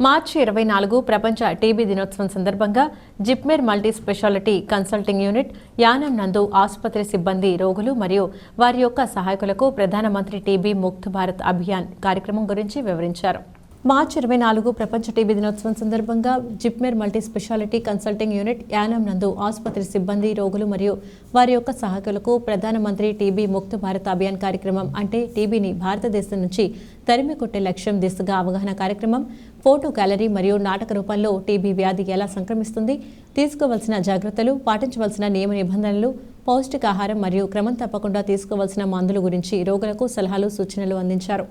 మార్చి ఇరవై నాలుగు ప్రపంచ టీబీ దినోత్సవం సందర్భంగా JIPMER multi speciality consulting unit Yanam నందు ఆసుపత్రి సిబ్బంది రోగులు మరియు వారి యొక్క సహాయకులకు ప్రధానమంత్రి టీబీ ముక్త్ భారత్ అభియాన్ కార్యక్రమం గురించి వివరించారు. మార్చి ఇరవై నాలుగు ప్రపంచ టీబీ దినోత్సవం సందర్భంగా JIPMER multi speciality consulting unit Yanam నందు ఆసుపత్రి సిబ్బంది రోగులు మరియు వారి యొక్క సహాయకులకు ప్రధానమంత్రి టీబీ ముక్త భారత్ అభియాన్ కార్యక్రమం అంటే టీబీని భారతదేశం నుంచి తరిమి కొట్టే లక్ష్యం దిశగా అవగాహన కార్యక్రమం ఫోటో గ్యాలరీ మరియు నాటక రూపంలో టీబీ వ్యాధి ఎలా సంక్రమిస్తుంది తీసుకోవాల్సిన జాగ్రత్తలు పాటించవలసిన నియమ నిబంధనలు పౌష్టికాహారం మరియు క్రమం తప్పకుండా తీసుకోవాల్సిన మందుల గురించి రోగులకు సలహాలు సూచనలు అందించారు.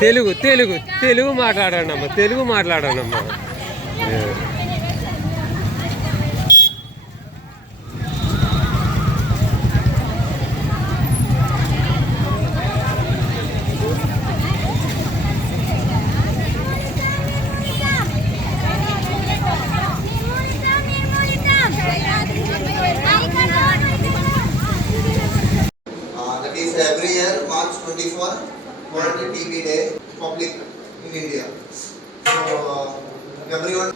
Telugu Telugu Telugu మాట్లాడానమ్మా Telugu మాట్లాడానమ్మా World TB Day, public in India. So, uh, everyone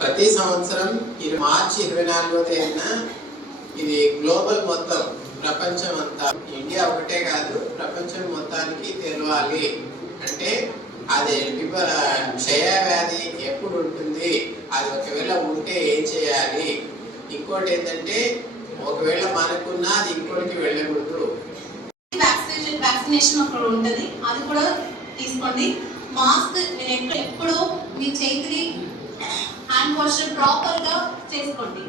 ప్రతి సంవత్సరం ఇది మార్చి ఇరవై నాలుగో తేదీన ఇది గ్లోబల్ మొత్తం ప్రపంచం అంతా. ఇండియా ఒకటే కాదు ప్రపంచం మొత్తానికి తెలవాలి. అంటే అది పిప- క్షయ వ్యాధి ఎప్పుడు ఉంటుంది? అది ఒకవేళ ఉంటే ఏం చేయాలి? ఇంకోటి ఏంటంటే ఒకవేళ మనకున్నా అది ఇంకోటికి వెళ్ళకూడదు. వ్యాక్సినేషన్ ఒకటి ఉంటుంది. అది కూడా తీసుకోండి. మాస్క్ మీరు ఎక్కడ ఎప్పుడు మీ చేతిని హ్యాండ్ వాష్ ప్రాపర్గా చేసుకోండి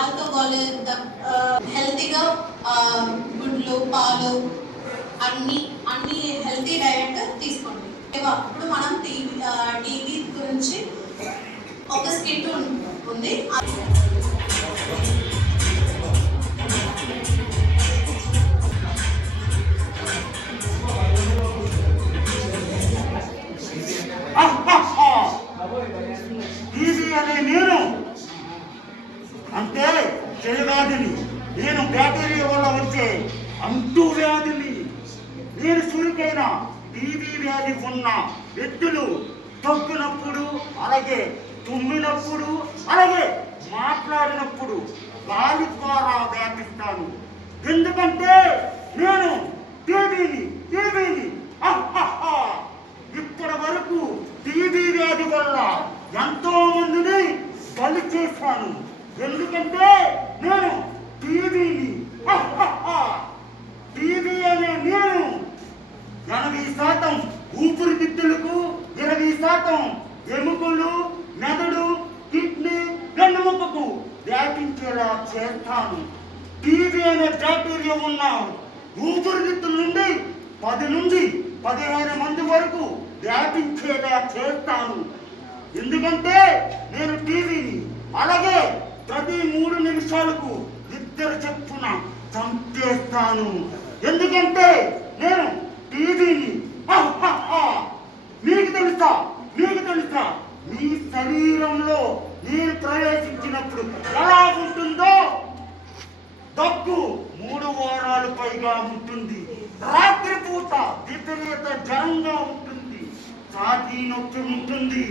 ఆల్కహాల్ హెల్తీగా గుడ్లు పాలు అన్ని అన్ని హెల్తీ డైట్ తీసుకోండి. అప్పుడు ఇప్పుడు మనం టీవీ టీవీ గురించి ఒక స్కిట్ ఉంది. అనే నేను. అంటే క్షయవ్యాధిని నేను బ్యాక్టీరియా వల్ల వచ్చే అంటు వ్యాధిని. నేను చురుకైన టీబీ వ్యాధి ఉన్న వ్యక్తులు తొక్కినప్పుడు అలాగే తుమ్మినప్పుడు అలాగే మాట్లాడినప్పుడు గాలి ద్వారా వ్యాపిస్తాను. ఎందుకంటే నేను టీవీని టీబీని ఇప్పటి వరకు టీబీ వ్యాధి వల్ల ఎంతో మందిని బలి చేశాను ఎందుకంటే నేను టీబీని టీబీ అనే నేను ఎనభై శాతం ఊపిరితిత్తులకు ఇరవై శాతం ఎముకలు మెదడు కిడ్నీ వెన్నుముకకు వ్యాపించేలా చేస్తాను టీబీ అనే ఉన్న ఊపిరితిత్తుల నుండి పది నుండి పదిహేను మంది వరకు వ్యాపించేలా చేస్తాను. ఎందుకంటే నేను టీవీని అలాగే ప్రతి మూడు నిమిషాలకు ఇద్దరు చెప్పున చంపేస్తాను. ఎందుకంటే నేను టీవీని మీకు తెలుసా? మీకు తెలుసా? మీ శరీరంలో నేను ప్రవేశించినప్పుడు ఎలా ఉంటుందో? దగ్గు మూడు వారాలు పైగా ఉంటుంది. రాత్రిపూట విపరీత జ్వరంగా ఉంటుంది. ఛాతీ నొప్పి ఉంటుంది.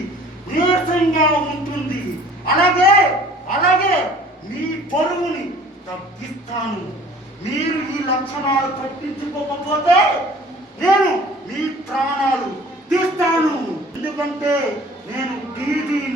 నీరసంగా ఉంటుంది. అలాగే అలాగే మీ పొరువుని తగ్గిస్తాను. మీరు ఈ లక్షణాలు పట్టించుకోకపోతే నేను మీ ప్రాణాలు తీస్తాను. ఎందుకంటే నేను టీవీని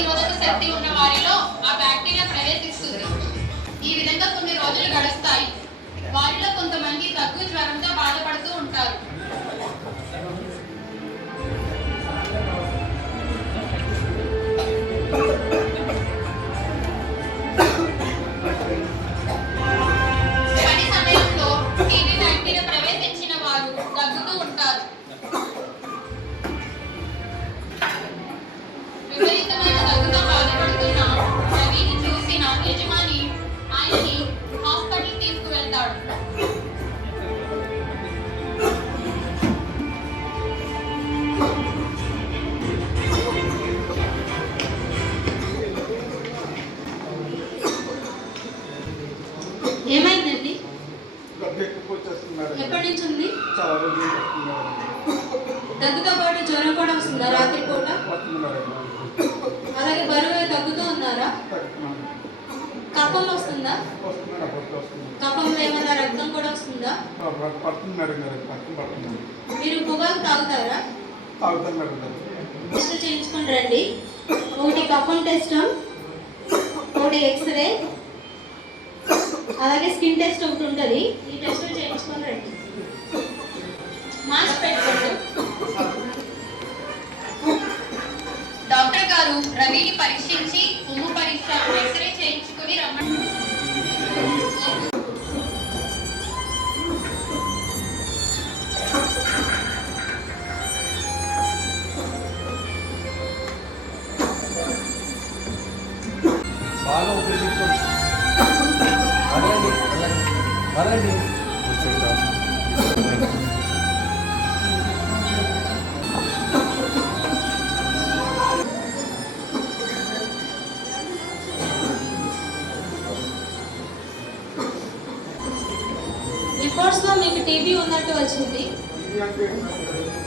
నిరోధక శక్తి ఉన్న వారిలో ఆ బ్యాక్టీరియా ప్రవేశిస్తుంది. ఈ విధంగా కొన్ని రోజులు గడుస్తాయి. వారిలో కొంతమంది దగ్గు జ్వరంతో బాధపడుతూ ఉంటారు. ఏమైందండి? ఎప్పటి నుంచి ఉంది దగ్గుతో పాటు జ్వరం కూడా వస్తుందా రాత్రి పూట? అలాగే బరువు తగ్గుతూ ఉన్నారా? కఫం వస్తుందా? కఫంలో ఏమైనా రక్తం కూడా వస్తుందా? మీరు పొగాకు తాగుతారా? టెస్ట్ చేయించుకొని రండి. ఒకటి కఫం టెస్ట్ ఒకటి ఎక్స్రే అలాగే స్కిన్ టెస్ట్ ఒకటి ఉంటుంది. ఈ టెస్ట్ చేయించుకొని రండి. మాస్క్ పెట్టుకోండి. డాక్టర్ గారు రవిని పరీక్షించి ఉమ్ము పరీక్ష ఎక్స్రే అదండి మీకు టీబీ ఉన్నట్టు వచ్చింది.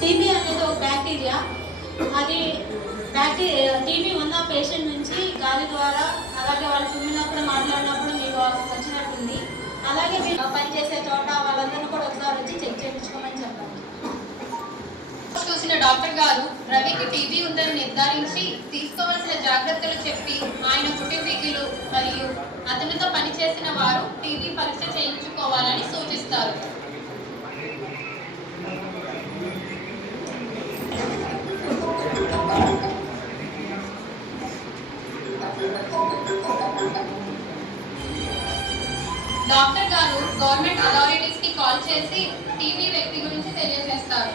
టీబీ అనేది ఒక బ్యాక్టీరియా అది బ్యాక్టీరియా టీబీ ఉన్న పేషెంట్ నుంచి గాలి ద్వారా అలాగే వాళ్ళు తుమ్మినప్పుడు మాట్లాడినప్పుడు మీకు వచ్చినట్టుంది అలాగే మీరు పనిచేసే చోట వాళ్ళందరూ కూడా ఒకసారి వచ్చి చెక్ చేయించుకోమని చెప్పాలి చూసిన డాక్టర్ గారు రవికి టీబీ ఉందని నిర్ధారించి తీసుకోవాల్సిన జాగ్రత్తలు చెప్పి ఆయన కుటుంబీకులు మరియు అతనితో పనిచేసిన వారు టీబీ పరీక్ష చేయించుకోవాలని సూచిస్తారు. డాక్టర్ గారు గవర్నమెంట్ అథారిటీస్కి కాల్ చేసి టీబీ వ్యక్తి గురించి తెలియజేస్తారు.